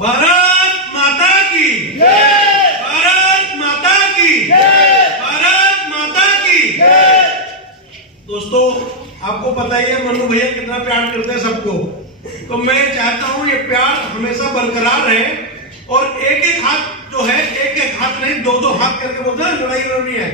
भारत माता की जय, भारत माता की जय, भारत माता की जय। दोस्तों, आपको पता ही है मन्नू भैया कितना प्यार करते हैं सबको, तो मैं चाहता हूं ये प्यार हमेशा बरकरार रहे और एक एक हाथ जो है, एक एक हाथ नहीं, दो दो हाथ करके बोलते हैं लड़ाई लड़नी है,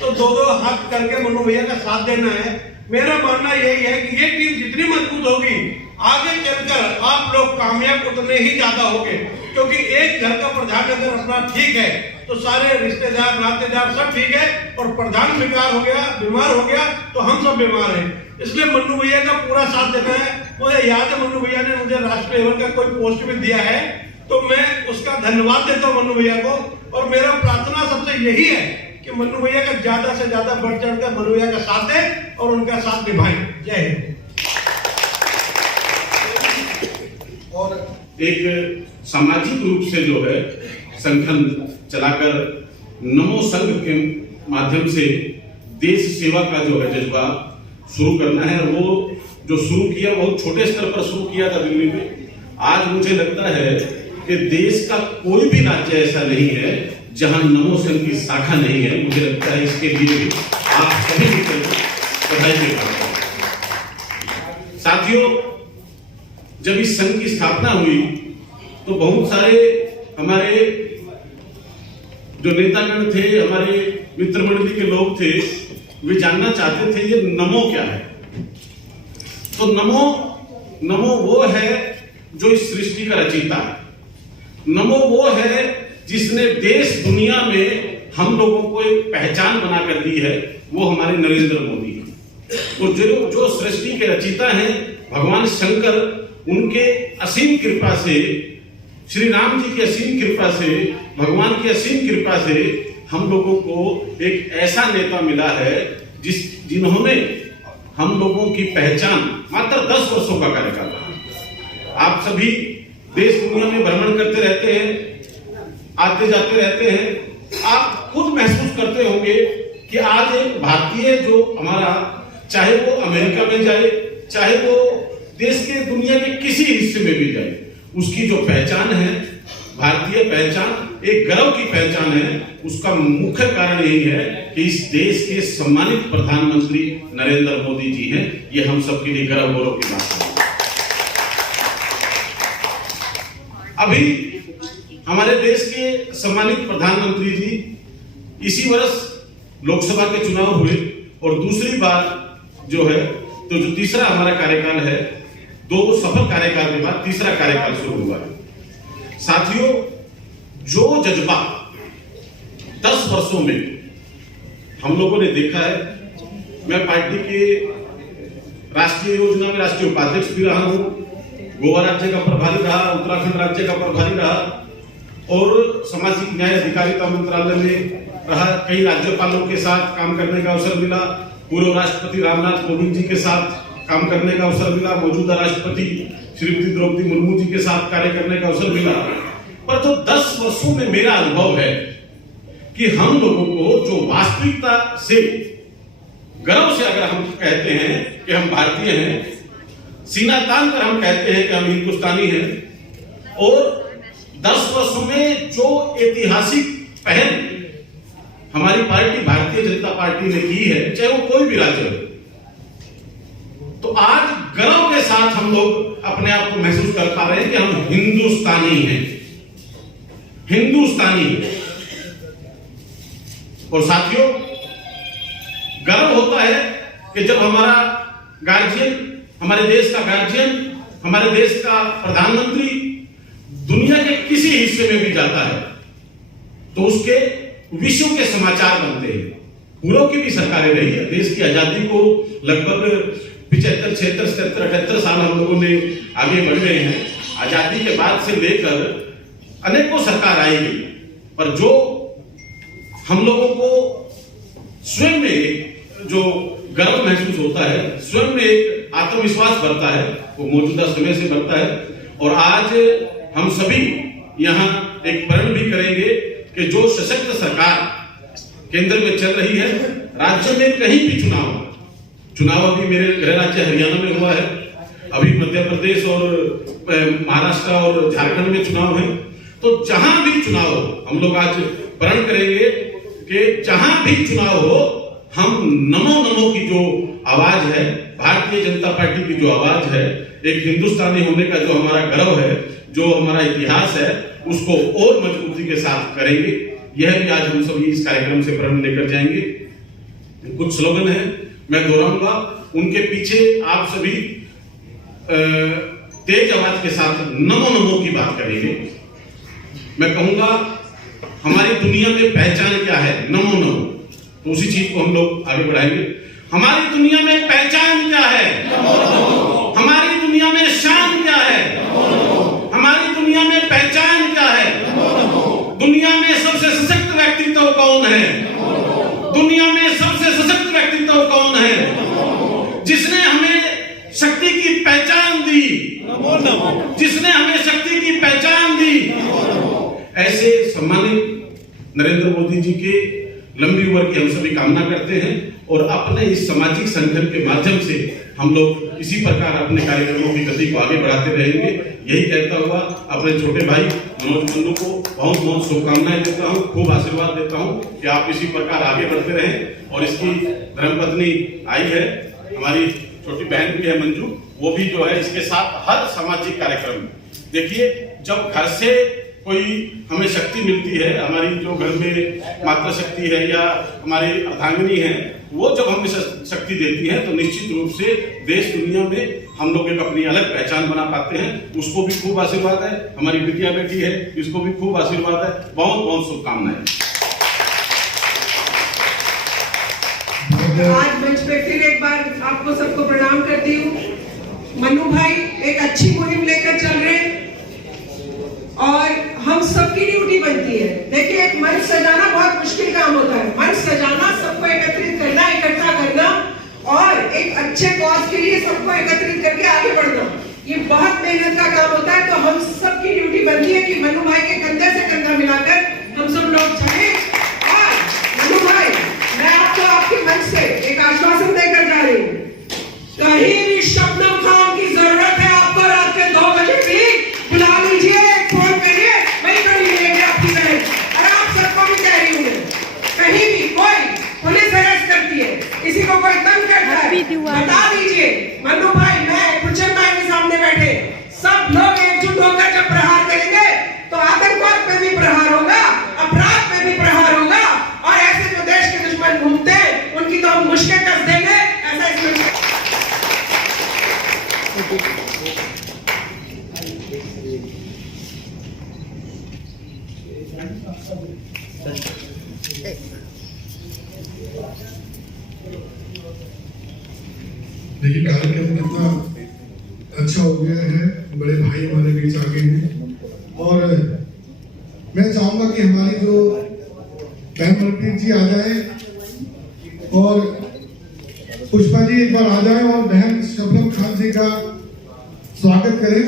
तो दो दो हाथ करके मन्नू भैया का साथ देना है। मेरा मानना यही है कि ये टीम जितनी मजबूत होगी, आगे चलकर आप लोग कामयाब उतने ही ज्यादा होंगे, क्योंकि एक घर का प्रधान अगर अपना ठीक है तो सारे रिश्तेदार नातेदार सब ठीक है, और प्रधान बीमार हो गया तो हम सब बीमार हैं। इसलिए मन्नू भैया का पूरा साथ देना है। मुझे याद है मन्नू भैया ने मुझे राष्ट्रीय लेवल का कोई पोस्ट भी दिया है, तो मैं उसका धन्यवाद देता हूं मन्नू भैया को, और मेरा प्रार्थना सबसे यही है कि मन्नू भैया का ज्यादा से ज्यादा बढ़ चढ़ कर मन्नू भैया का साथ दें और उनका साथ निभाएं। जय हिंद। और एक सामाजिक रूप से जो है संगठन चलाकर नमो संघ के माध्यम से देश सेवा का जो है जज्बा शुरू करना है। वो जो शुरू किया बहुत छोटे स्तर पर शुरू किया था दिल्ली में। आज मुझे लगता है कि देश का कोई भी राज्य ऐसा नहीं है जहां नमो संघ की शाखा नहीं है। मुझे लगता है इसके लिए भी आप सभी मिलकर बधाई दे पाते हैं। साथियों, जब इस संघ की स्थापना हुई तो बहुत सारे हमारे जो नेतागण थे, हमारे मित्र मंडली के लोग थे, वे जानना चाहते थे ये नमो क्या है। तो नमो वो है जो इस सृष्टि का रचयिता है। नमो वो है जिसने देश दुनिया में हम लोगों को एक पहचान बनाकर दी है, वो हमारे नरेंद्र मोदी हैं। और जो सृष्टि के रचयिता हैं भगवान शंकर, उनके असीम कृपा से, श्री राम जी की असीम कृपा से, भगवान की असीम कृपा से हम लोगों को एक ऐसा नेता मिला है जिन्होंने हम लोगों की पहचान मात्र 10 वर्षों का कार्यकाल रहा। आप सभी देश दुनिया में भ्रमण करते रहते हैं, आते जाते रहते हैं, आप खुद महसूस करते होंगे कि आज एक भारतीय जो हमारा, चाहे वो अमेरिका में जाए, चाहे वो देश के दुनिया के किसी हिस्से में भी जाए, उसकी जो पहचान है, भारतीय पहचान, एक गर्व की पहचान है। उसका मुख्य कारण यही है कि इस देश के सम्मानित प्रधानमंत्री नरेंद्र मोदी जी हैं। ये हम सबके लिए गर्व गौरव की बात है। अभी हमारे देश के सम्मानित प्रधानमंत्री जी इसी वर्ष लोकसभा के चुनाव हुए, और दूसरी बार जो है, तो जो तीसरा हमारा कार्यकाल है, 2 सफल कार्यकाल के बाद तीसरा कार्यकाल शुरू हुआ है। साथियों, जो जज्बा 10 वर्षों में हम लोगों ने देखा है, मैं पार्टी के राष्ट्रीय योजना में राष्ट्रीय उपाध्यक्ष भी रहा हूं, गोवा राज्य का प्रभारी रहा, उत्तराखंड राज्य का प्रभारी रहा, और सामाजिक न्याय अधिकारिता मंत्रालय में रहा। कई राज्यपालों के साथ काम करने का अवसर मिला, पूर्व राष्ट्रपति रामनाथ कोविंद जी के साथ काम करने का अवसर मिला, मौजूदा राष्ट्रपति श्रीमती द्रौपदी मुर्मू जी के साथ कार्य करने का अवसर मिला। पर जो 10 वर्षों में मेरा अनुभव है कि हम लोगों को जो वास्तविकता से, गर्व से अगर हम कहते हैं कि हम भारतीय हैं, सीना तान कर हम कहते हैं कि हम हिंदुस्तानी हैं, और 10 वर्षों में जो ऐतिहासिक पहल हमारी पार्टी भारतीय जनता पार्टी ने की है, चाहे वो कोई भी राज्य हो, तो आज गर्व के साथ हम लोग अपने आप को महसूस कर पा रहे हैं कि हम हिंदुस्तानी हैं, हिंदुस्तानी। और साथियों, गर्व होता है कि जब हमारा गार्जियन, हमारे देश का गार्जियन, हमारे देश का प्रधानमंत्री दुनिया के किसी हिस्से में भी जाता है तो उसके विश्व के समाचार बनते हैं। पूर्व की भी सरकारें रही है, देश की आजादी को लगभग 75, 76, 77, 78 साल हम लोगों ने आगे बढ़ गए हैं। आजादी के बाद से लेकर अनेकों सरकार आई गई, पर जो हम लोगों को स्वयं में जो गर्व महसूस होता है, स्वयं में एक आत्मविश्वास बढ़ता है, वो मौजूदा समय से बढ़ता है। और आज हम सभी यहाँ एक प्रण भी करेंगे कि जो सशक्त सरकार केंद्र में चल रही है, राज्य में कहीं भी चुनाव अभी मेरे गृह राज्य हरियाणा में हुआ है, अभी मध्य प्रदेश और महाराष्ट्र और झारखंड में चुनाव है, तो जहां भी चुनाव हो, हम लोग आज प्रण करेंगे कि जहां भी चुनाव हो, हम नमो नमो की जो आवाज है, भारतीय जनता पार्टी की जो आवाज है, एक हिंदुस्तानी होने का जो हमारा गर्व है, जो हमारा इतिहास है, उसको और मजबूती के साथ करेंगे। यह भी आज हम सभी इस कार्यक्रम से प्रण लेकर जाएंगे। कुछ स्लोगन है, मैं दोहराऊंगा, उनके पीछे आप सभी तेज आवाज के साथ नमो नमो की बात करेंगे। मैं कहूंगा हमारी दुनिया में पहचान क्या है, नमो नमो, तो उसी चीज को हम लोग आगे बढ़ाएंगे। हमारी दुनिया में पहचान क्या है, नमो नमो। हमारी दुनिया में शान क्या है, नमो नमो। हमारी दुनिया में पहचान क्या है, नमो नमो। दुनिया में सबसे सशक्त व्यक्तित्व कौन है, नमो नमो। दुनिया में सबसे सशक्त व्यक्तित्व कौन है, जिसने हमें शक्ति की पहचान दी, नमो नमो। जिसने हमें शक्ति की पहचान दी, नमो नमो। ऐसे सम्मानित नरेंद्र मोदी जी के लंबी उम्र की हम सभी कामना करते हैं और अपने इस सामाजिक संगठन के माध्यम से हम लोग इसी प्रकार अपने कार्यक्रमों की गति को आगे बढ़ाते रहेंगे। यही कहता हुआ अपने छोटे भाई मनोज मन्नू को बहुत बहुत शुभकामनाएं देता हूँ, खूब आशीर्वाद देता हूँ कि आप इसी प्रकार आगे बढ़ते रहें। और इसकी धर्मपत्नी आई है, हमारी छोटी बहन भी है मंजू, वो भी जो है इसके साथ हर सामाजिक कार्यक्रम। देखिए, जब घर से कोई हमें शक्ति मिलती है, हमारी जो घर में माता शक्ति है या हमारी अर्धांगिनी है, वो जब हमें शक्ति देती है तो निश्चित रूप से देश दुनिया में हम लोग एक अपनी अलग पहचान बना पाते हैं। उसको भी खूब आशीर्वाद है। हमारी बिटिया बेटी है, इसको भी खूब आशीर्वाद है। बहुत बहुत शुभकामनाएं। आज मंच पे फिर एक बार आपको सबको प्रणाम करती हूँ। मन्नू भाई एक अच्छी मुहिम लेकर चल रहे हैं और हम सबकी ड्यूटी बनती है। देखिए, एक मंच सजाना बहुत मुश्किल काम होता है। मंच सजाना, सबको एकत्रित करना, इकट्ठा करना और एक अच्छे कॉज के लिए सबको एकत्रित करके आगे बढ़ना, ये बहुत मेहनत का काम होता है। तो हम सबकी ड्यूटी बनती है कि मन्नू भाई के कंधे से कंधा मिलाकर हम सब लोग चलें। और मन्नू भाई, मैं आपको आपके मंच से एक आश्वासन देकर जा रही हूँ, कहीं भी शबनम खान की जरूरत है आपको, रात के 2 बजे भी बुला लीजिए, फोन करिए, मैं खड़ी मिलेंगे आपकी बहन। और आप सबको भी कह रही हूँ, कहीं भी कोई पुलिस अरेस्ट करती है, किसी को कोई तंग करता है, बता दीजिए। मन्नू भाई, मैं पुचन भाई के सामने बैठे सब लोग एकजुट होकर जब प्रहार करेंगे तो आतंकवाद पे भी प्रहार होगा, अपराध पे भी प्रहार होगा और ऐसे जो देश के दुश्मन घूमते हैं उनकी तो हम मुश्किल कस देंगे। ऐसा इसमें देखिए, कार्यक्रम कितना अच्छा हो गया है। बड़े भाई हमारे बीच आ गए हैं और मैं चाहूंगा कि हमारी जो बहन मनप्रीत जी आ जाए और पुष्पा जी एक बार आ जाए और बहन शबनम खान जी का स्वागत करें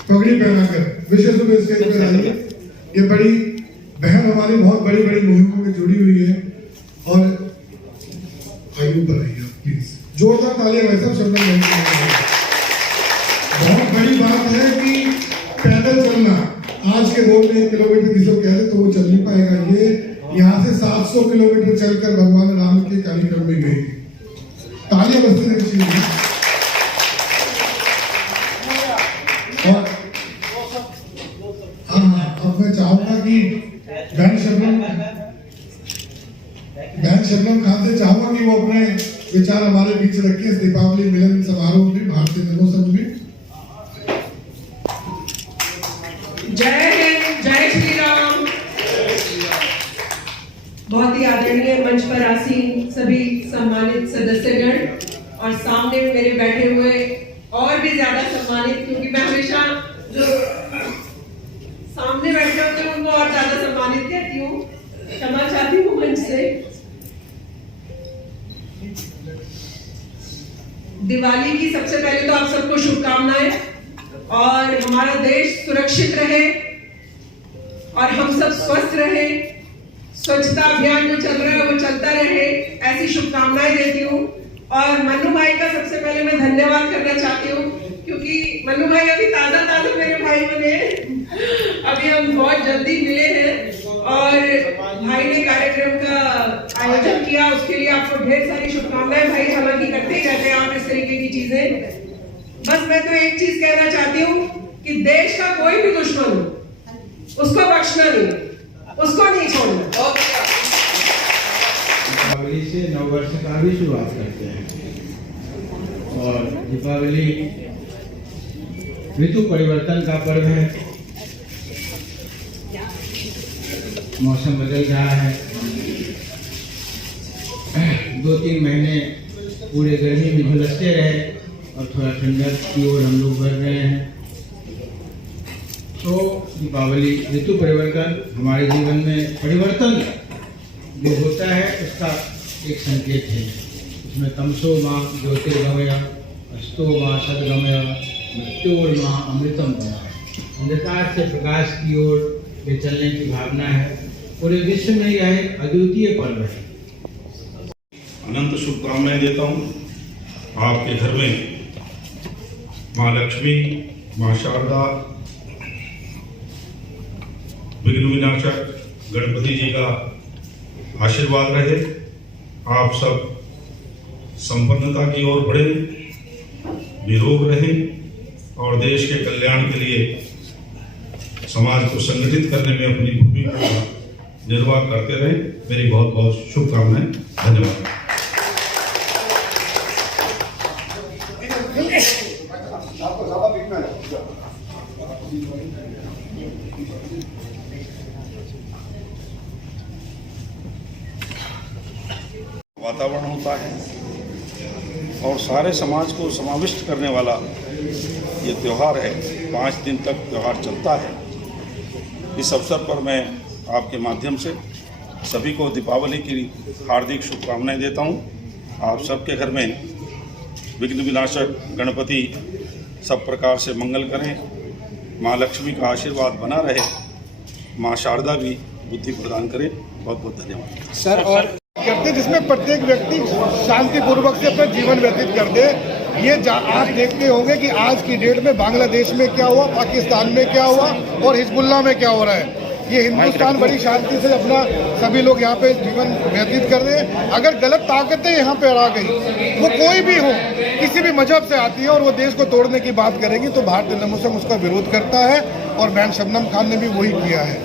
पगड़ी पहनाकर। विशेष रूप से स्टेज पर आइए। ये बड़ी बहन हमारी बहुत बड़ी बड़ी मुहिमों में जुड़ी हुई है और आयु पर आइए प्लीज, जोरदार तालियां भाई साहब शबनम खान। बहुत बड़ी बात है कि पैदल चलना, आज के दौर में 1 किलोमीटर किसी को कहते तो वो चल नहीं पाएगा। ये यहाँ से 700 किलोमीटर चलकर भगवान राम के कार्यक्रम में गए। तालियां बजती रहनी चाहिए। और हाँ, अब मैं चाहूंगा कि बहन शबनम खान से चाहूंगा कि वो अपने विचार हमारे बीच रखे इस दीपावली मिलन समारोह में, भारतीय नमो संघ में। जय हिंद, जय श्री राम। बहुत ही आदरणीय मंच पर आसीन सभी सम्मानित सदस्यगण और सामने मेरे बैठे हुए और भी ज्यादा सम्मानित, क्योंकि मैं हमेशा जो सामने बैठे होते हैं उनको और ज्यादा सम्मानित कहती हूँ, क्षमा चाहती हूँ मंच से। दिवाली की सबसे पहले तो आप सबको शुभकामनाएं और हमारा देश सुरक्षित रहे और हम सब स्वस्थ रहे, स्वच्छता अभियान जो चल रहा है वो चलता रहे, ऐसी शुभकामनाएं देती हूँ। और मन्नू भाई का सबसे पहले मैं धन्यवाद करना चाहती हूँ क्योंकि मन्नू भाई अभी ताजा ताजा मेरे भाई बने हैं। अभी हम बहुत जल्दी मिले हैं और भाई ने कार्यक्रम का आयोजन किया, उसके लिए आपको ढेर सारी शुभकामनाएं। भाई हालांकि करते ही रहते हैं आप इस तरीके की चीजें। बस मैं तो एक चीज कहना चाहती हूँ कि देश का कोई भी दुश्मन हो उसको बख्शना नहीं, उसको नहीं छोड़ना। दीपावली से नववर्ष का भी शुरुआत करते हैं और दीपावली ऋतु परिवर्तन का पर्व है। मौसम बदल रहा है, 2-3 महीने पूरे गर्मी में झुलसते रहे और थोड़ा ठंडक की ओर हम लोग बढ़ रहे हैं। तो दीपावली ऋतु परिवर्तन हमारे जीवन में परिवर्तन जो होता है उसका एक संकेत है। उसमें तमसो माँ ज्योतिर्गमय, अस्तो माँ सद्गमय, मृत्योर्मा अमृतम गमय, अंधकार से प्रकाश की ओर ले चलने की भावना है। पूरे विश्व में यह एक अद्वितीय पर्व है। अनंत शुभकामनाएं देता हूँ। आपके घर में माँ लक्ष्मी, माँ शारदा, विघ्न विनाशक गणपति जी का आशीर्वाद रहे। आप सब संपन्नता की ओर बढ़े, निरोग रहें और देश के कल्याण के लिए समाज को संगठित करने में अपनी भूमिका का निर्वाह करते रहें। मेरी बहुत बहुत शुभकामनाएं। धन्यवाद। वातावरण होता है और सारे समाज को समाविष्ट करने वाला ये त्यौहार है। 5 दिन तक त्यौहार चलता है। इस अवसर पर मैं आपके माध्यम से सभी को दीपावली की हार्दिक शुभकामनाएं देता हूं। आप सबके घर में विघ्न विनाशक गणपति सब प्रकार से मंगल करें। माँ लक्ष्मी का आशीर्वाद बना रहे, माँ शारदा भी बुद्धि प्रदान करें। बहुत बहुत धन्यवाद सर। और करते जिसमें प्रत्येक व्यक्ति शांतिपूर्वक से अपना जीवन व्यतीत कर दे। ये आप देखते होंगे कि आज की डेट में बांग्लादेश में क्या हुआ, पाकिस्तान में क्या हुआ और हिजबुल्लाह में क्या हो रहा है। ये हिंदुस्तान बड़ी शांति से अपना सभी लोग यहाँ पे जीवन व्यतीत कर रहे हैं। अगर गलत ताकतें यहाँ पे आ गई, वो कोई भी हो, किसी भी मजहब से आती है और वो देश को तोड़ने की बात करेगी, तो भारतीय नमूसम उसका विरोध करता है और बैन शबनम खान ने भी वही किया है।